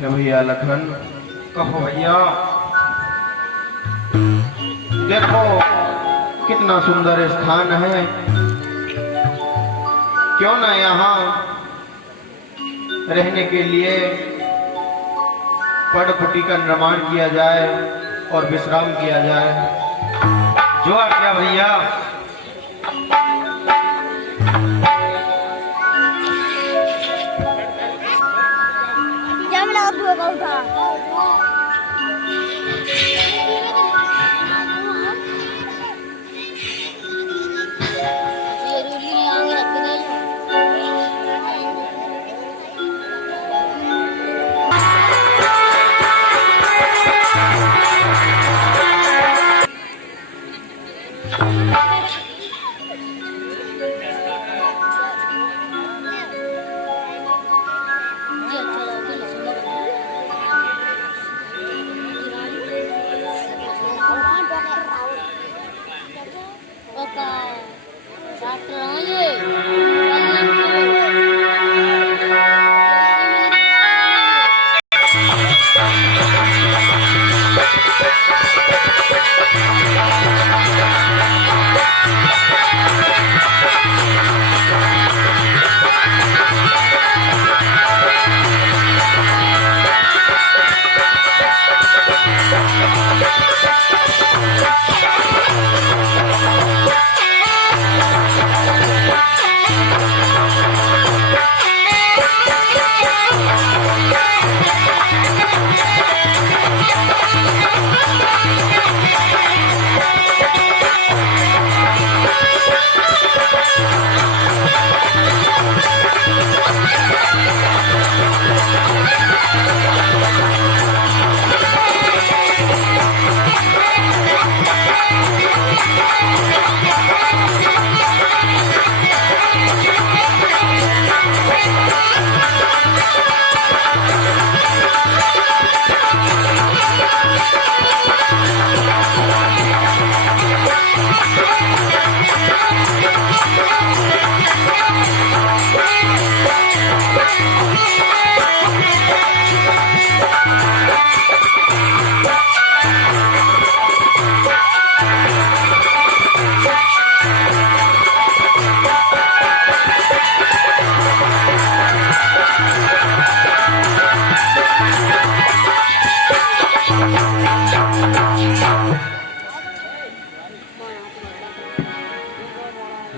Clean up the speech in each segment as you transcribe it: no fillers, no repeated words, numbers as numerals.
भैया लखन, कहो भैया। देखो कितना सुंदर स्थान है, क्यों ना यहाँ रहने के लिए पड़पट्टी का निर्माण किया जाए और विश्राम किया जाए। जो आज्ञा भैया।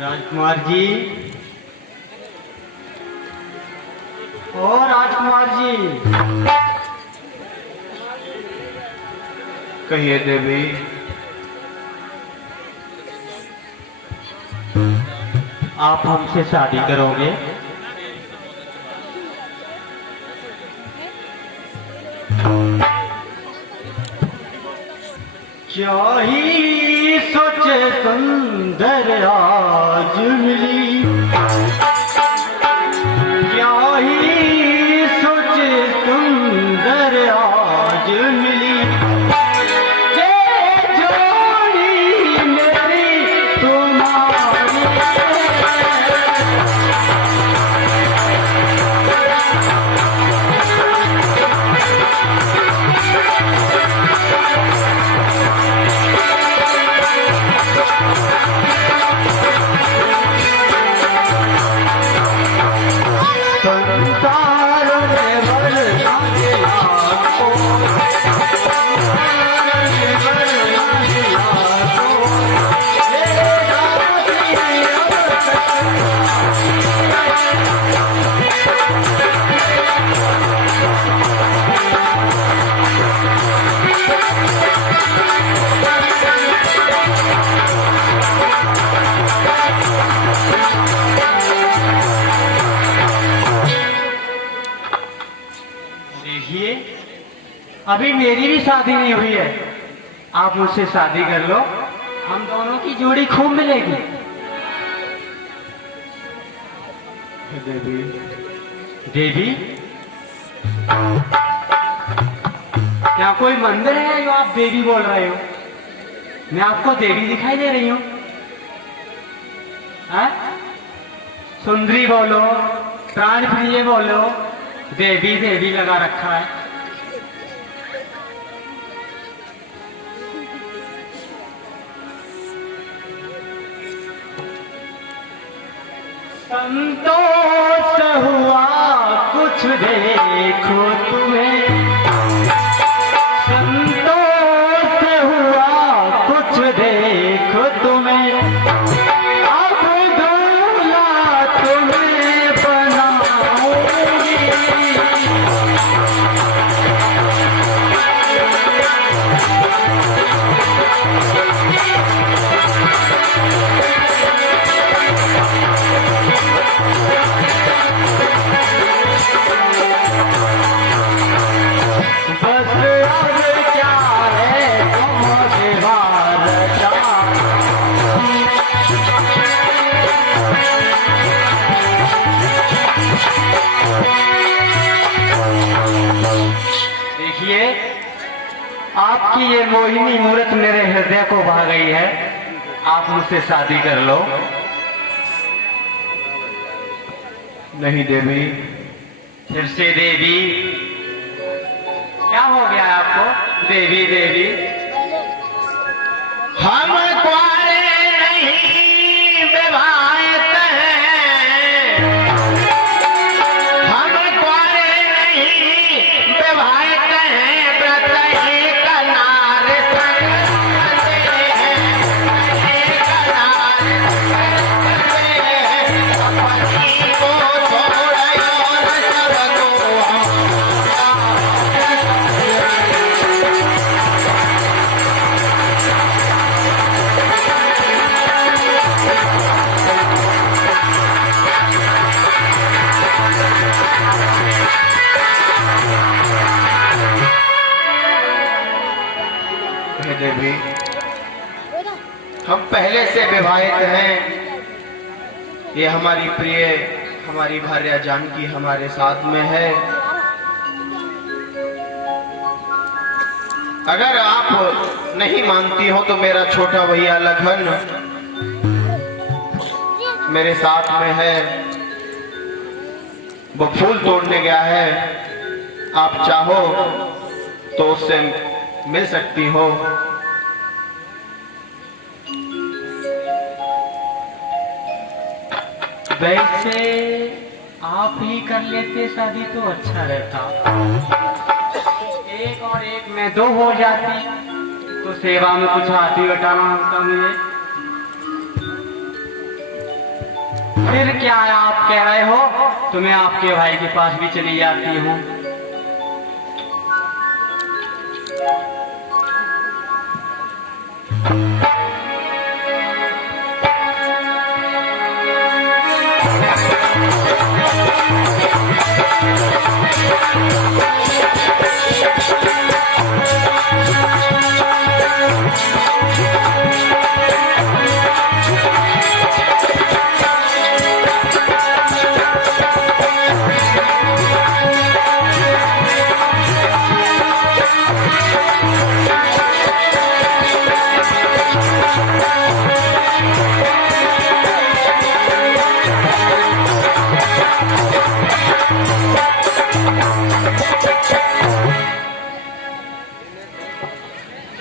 राजकुमार जी, ओ राजकुमार जी। कहिए देवी। आप हमसे शादी करोगे? क्या ही सोचे सुंदर आज मिली, क्या ही सोचे सुंदर आज मिली, ये जोड़ी मेरी तुम्हारी। अभी मेरी भी शादी नहीं हुई है, आप मुझसे शादी कर लो, हम दोनों की जोड़ी खूब मिलेगी। देवी। देवी? क्या कोई मंदिर है जो आप देवी बोल रहे हो? मैं आपको देवी दिखाई दे रही हूँ? सुंदरी बोलो, प्राण प्रिय बोलो, देवी देवी लगा रखा है। संतोष हुआ कुछ देखो तुम्हें, संतोष हुआ कुछ देखो तुम्हें, अब दूल्हा तुम्हें बनाऊंगी। देखिए, आपकी ये मोहिनी मूर्त मेरे हृदय को भा गई है। आप मुझसे शादी कर लो। नहीं देवी। फिर से देवी? क्या हो गया आपको? देवी देवी? हम कुआरे नहीं विवाहित हैं, हम कुआरे नहीं विवाहित हैं, व्रत एक नार संग करते हैं, एक नार संग करते हैं, अपनी को छोड़ और सबको देवी, हम पहले से विवाहित हैं। ये हमारी प्रिय, हमारी भार्या जानकी हमारे साथ में है। अगर आप नहीं मानती हो तो मेरा छोटा भैया लखन मेरे साथ में है, वो फूल तोड़ने गया है। आप चाहो तो उससे मिल सकती हो। वैसे आप ही कर लेते शादी तो अच्छा रहता। एक और एक में दो हो जाती तो सेवा में कुछ हाथी बटाना होता मुझे। फिर क्या आप कह रहे हो तो मैं आपके भाई के पास भी चली जाती हूँ।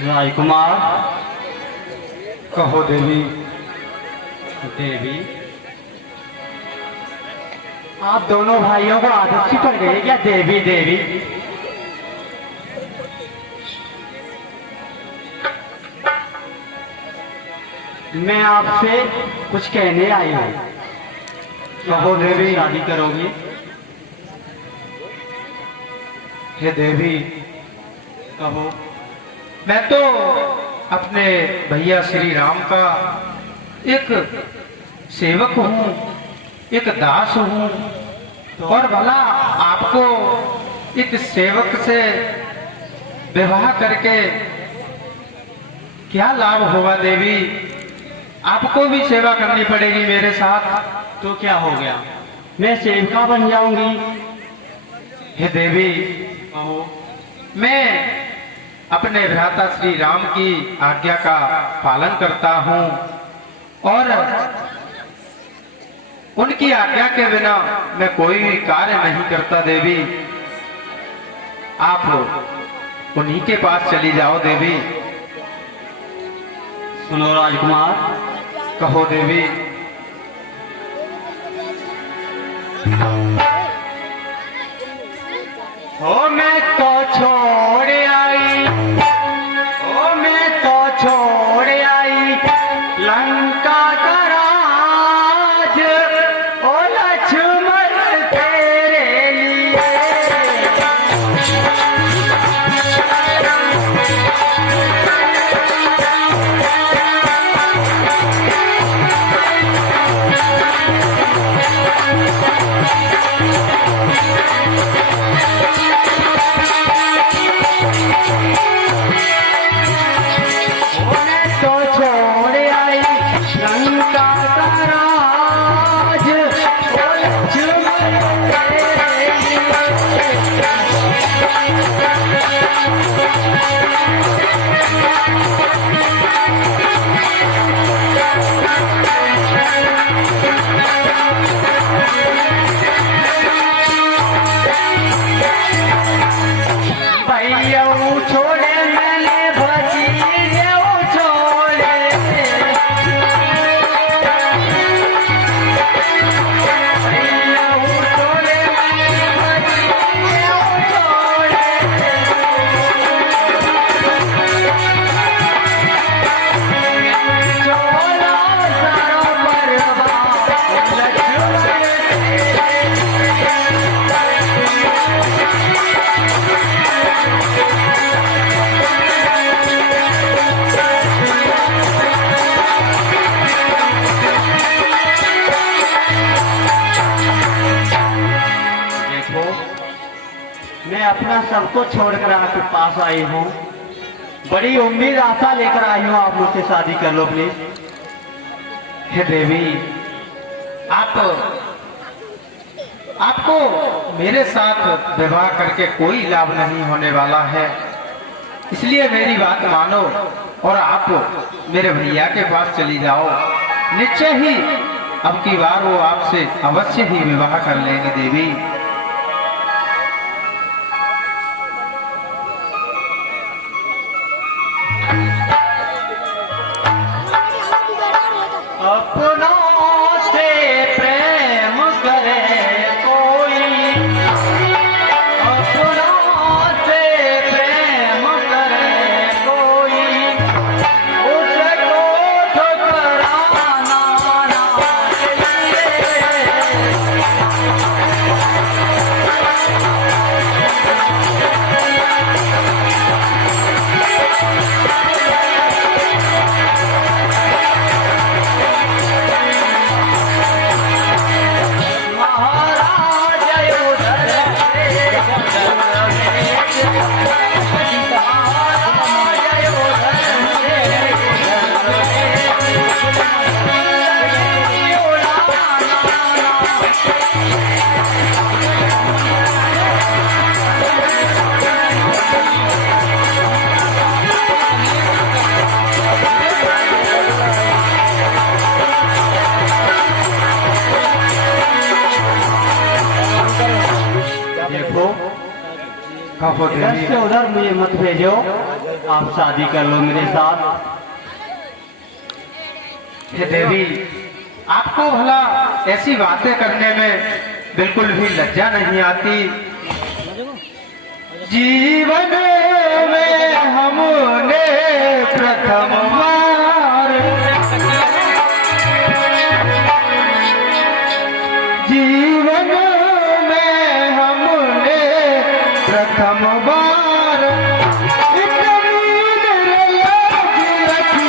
राजकुमार, कहो देवी। देवी, आप दोनों भाइयों को आदत सी पड़ गई क्या? देवी देवी। मैं आपसे कुछ कहने आई हूँ। कहो देवी। शादी करोगी? हे देवी, कहो। मैं तो अपने भैया श्री राम का एक सेवक हूँ, एक दास हूँ, और भला आपको एक सेवक से विवाह करके क्या लाभ होगा देवी? आपको भी सेवा करनी पड़ेगी मेरे साथ। तो क्या हो गया? मैं सेविका बन जाऊंगी। हे देवी, कहो। मैं अपने भ्राता श्री राम की आज्ञा का पालन करता हूँ उनकी आज्ञा के बिना मैं कोई भी कार्य नहीं करता देवी। आप उन्हीं के पास चली जाओ देवी। सुनो राजकुमार, कहो देवी। ओ मैं तो छोड़ आई, ओ मैं तो छोड़ आई लंका का राज, ओ लक्ष्मण तेरे लिए। मैं अपना सबको छोड़कर आपके पास आई हूँ। बड़ी उम्मीद आशा लेकर आई हूँ, आप मुझसे शादी कर लो प्लीज। हे देवी, आपको मेरे साथ विवाह करके कोई लाभ नहीं होने वाला है, इसलिए मेरी बात मानो और आप मेरे भैया के पास चली जाओ। निश्चय ही अब की बार वो आपसे अवश्य ही विवाह कर लेंगे देवी। अपनों से प्रेम करे कोई, अपनों से प्रेम करे कोई, उसको ठुकराना ना चाहिए। इधर से उधर मुझे मत भेजो, आप शादी कर लो मेरे साथ। हे देवी, आपको भला ऐसी बातें करने में बिल्कुल भी लज्जा नहीं आती? जीवन में हमने प्रथम बार, जीवन में हमने प्रथम बार इतनी निर्लज रखी।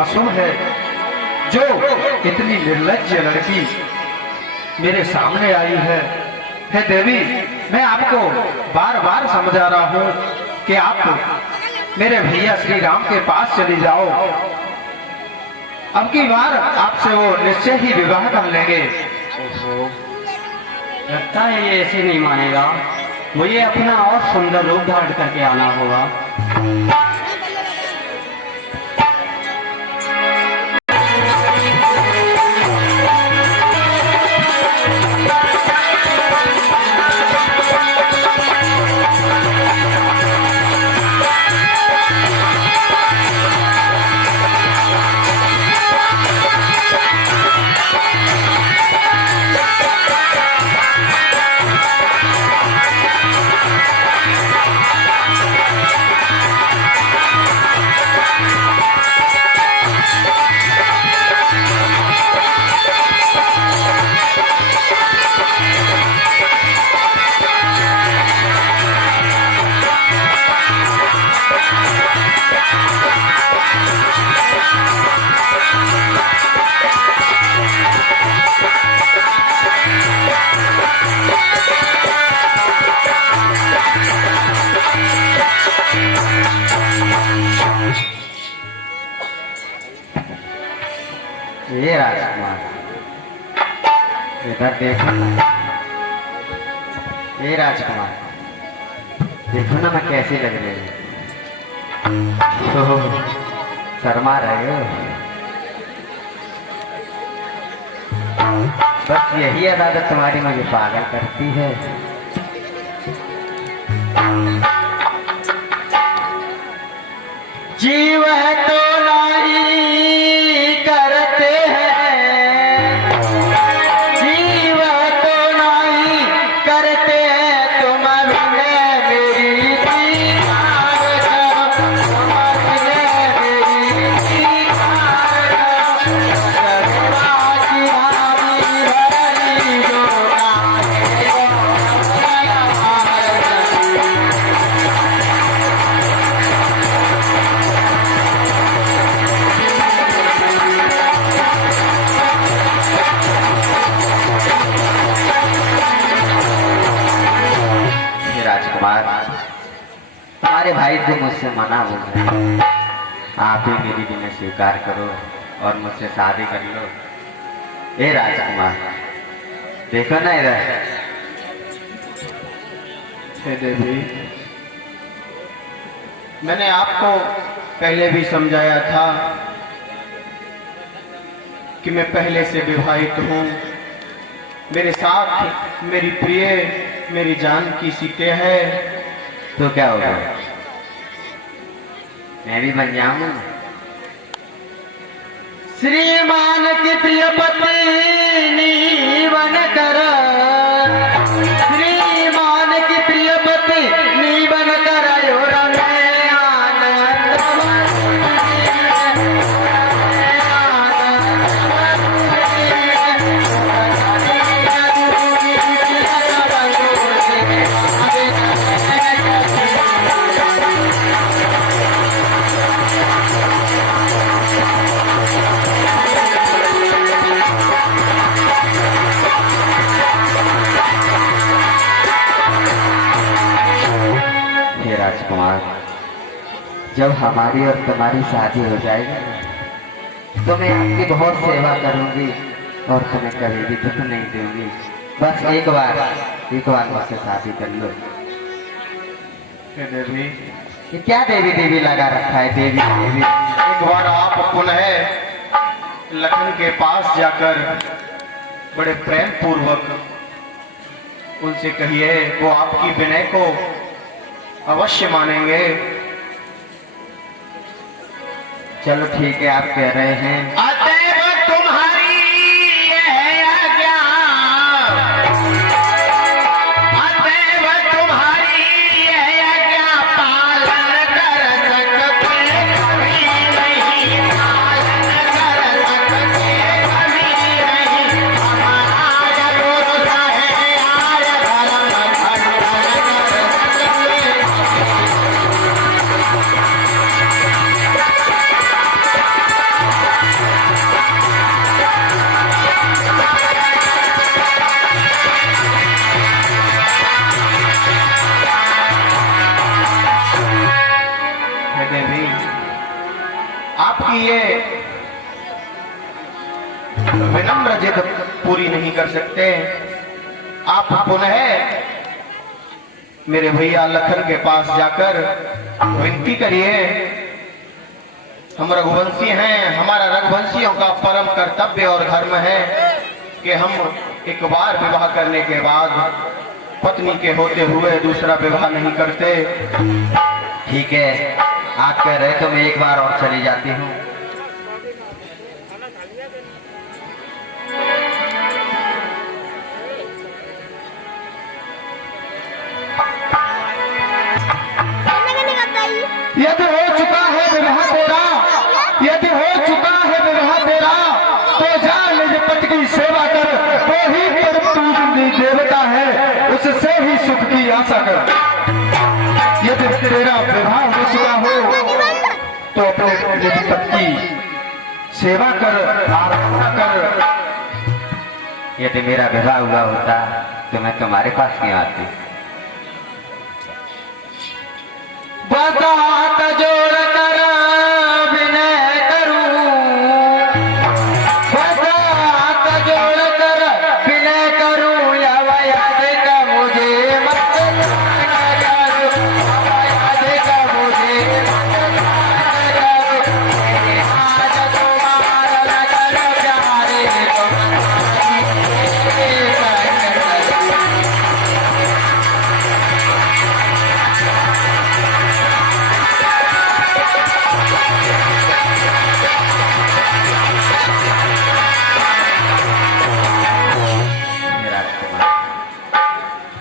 अशुभ है जो इतनी निर्लज्ज लड़की मेरे सामने आई है। हे देवी, मैं आपको बार बार समझा रहा हूँ कि आप मेरे भैया श्री राम के पास चली जाओ। अब की बार आपसे वो निश्चय ही विवाह कर लेंगे। लगता है ये ऐसे नहीं मानेगा, मुझे अपना और सुंदर रूप धारण करके आना होगा। ये राजकुमार इधर देखो ना। ये राजकुमार देखो ना मैं कैसी लग रही हूँ। शर्मा रहे हो। बस यही आदत तुम्हारी मुझे पागल करती है। जीव है तो नहीं करते हैं, जीव तो नहीं करते हैं, तुम बिना मेरी दीदार करो, तुम बिना मेरी दीदार करो। सर्वा की हानि भरनी जो राजकुमार, तुम्हारे भाई को मुझसे मना बोल रहे हैं। आप ही मेरी विनय स्वीकार करो और मुझसे शादी कर लो। ए राजकुमार देखो ना इधर। हे देवी, मैंने आपको पहले भी समझाया था कि मैं पहले से विवाहित हूँ। मेरे साथ मेरी प्रिय, मेरी जान की सीते है। तो क्या होगा, मैं भी बन जाऊंगा। श्रीमान की प्रिय पत्नी बन कर, श्रीमान की प्रिय पत्नी बन कर राजकुमार, जब हमारी और तुम्हारी शादी हो जाएगी तो मैं आपकी बहुत सेवा करूंगी और तुम्हें कभी भी दुख नहीं दूंगी। बस एक बार मुझसे शादी कर लो। हे देवी, ये क्या देवी देवी लगा रखा है? देवी देवी, एक बार आप पुनः लखन के पास जाकर बड़े प्रेम पूर्वक उनसे कहिए, वो आपकी विनय को अवश्य मानेंगे। चलो ठीक है, आप कह रहे हैं। अतएव तुम्हारी यह आज्ञा, अतएव तुम्हारी यह आज्ञा पालन कर सकते कभी नहीं, पालन कर सकते कभी नहीं। हमारा गुरु है आय धर्म खंडन कर सकते। विनम्र जिद पूरी नहीं कर सकते। आप पुनः मेरे भैया लखन के पास जाकर विनती करिए। हम रघुवंशी हैं, हमारा रघुवंशियों का परम कर्तव्य और धर्म है कि हम एक बार विवाह करने के बाद पत्नी के होते हुए दूसरा विवाह नहीं करते। ठीक है, आप कह रहे तो मैं एक बार और चली जाती हूँ। यदि हो चुका है विवाह तेरा, यदि हो चुका है विवाह तेरा, तो जा निज पति की सेवा कर। वो ही परम पूजनीय देवता है, उससे ही सुख की आशा कर। यदि तेरा विवाह हो चुका हो तो अपने निज पति की सेवा कर, आराधना कर। यदि मेरा विवाह हुआ होता तो मैं तुम्हारे पास क्यों आती? हाथ जोड़ कर विनय करूं, हाथ जोड़ कर विनय करूं, याद का मुझे मत करो, याद का मुझे मत करो। आज तुम्हारा नगर प्यारे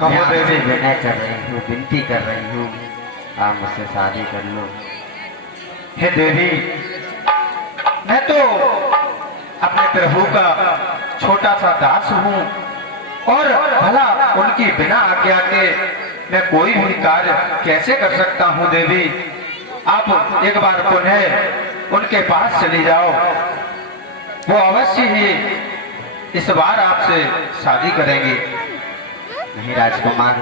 मैं आपसे विनय कर रही हूँ, विनती कर रही हूँ, आप मुझसे शादी कर लो। हे देवी, मैं तो अपने प्रभु का छोटा सा दास हूँ और भला उनकी बिना आज्ञा के मैं कोई भी कार्य कैसे कर सकता हूँ। देवी, आप एक बार पुनः उनके पास चली जाओ, वो अवश्य ही इस बार आपसे शादी करेंगे। नहीं राजकुमार,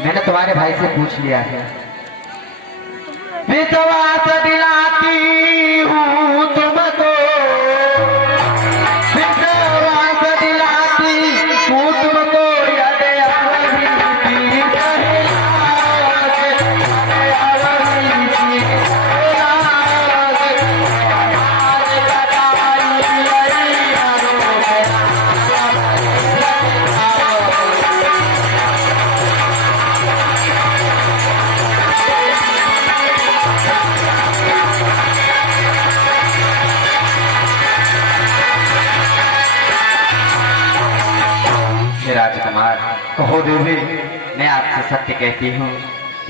मैंने तुम्हारे भाई से पूछ लिया है। विश्वास दिलाती हूँ तुमको, विश्वास दिलाती हूँ तुमको, यदि राजकुमार, कहो देवी। मैं आपसे सत्य कहती हूँ,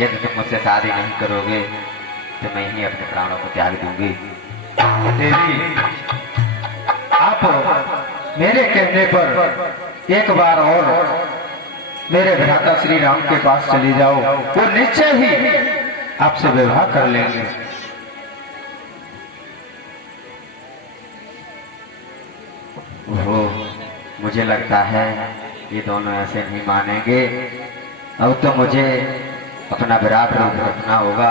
यदि तुम मुझसे शादी नहीं करोगे तो मैं ही अपने प्राणों को त्याग दूंगी। देवी, आप मेरे कहने पर एक बार और मेरे भ्राता श्री राम के पास चली जाओ, वो निश्चय ही आपसे विवाह कर लेंगे। ओहो, मुझे लगता है ये दोनों ऐसे नहीं मानेंगे। अब तो मुझे अपना विराट रूप रखना होगा।